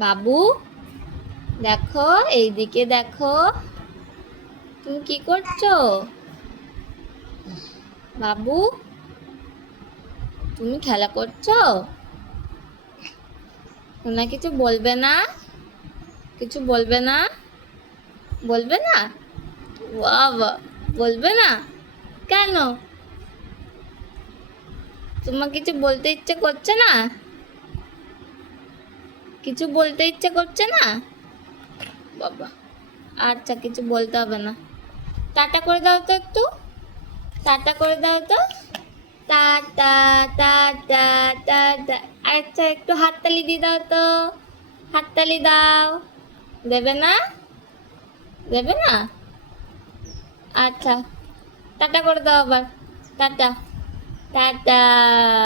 বাবু দেখো, এইদিকে দেখো, তুমি কি করছো? বাবু তুমি খেলা করছো? তোমরা কিছু বলবে না? কিছু বলবে না? বলবে না? বাবা, বলবে না কেন? তোমার কিছু বলতে ইচ্ছে করছে না? কিছু বলতে ইচ্ছে করছে না? বাবা, আচ্ছা, কিছু বলতে হবে না। টাটা করে দাও তো একটু, টাটা করে দাও তো। Tata, tata, tata. আচ্ছা, একটু হাততালি দিয়ে দাও তো, হাততালি দাও। দেবে না? দেবে না? আচ্ছা, টাটা করে দাও আবার। Tata, tata.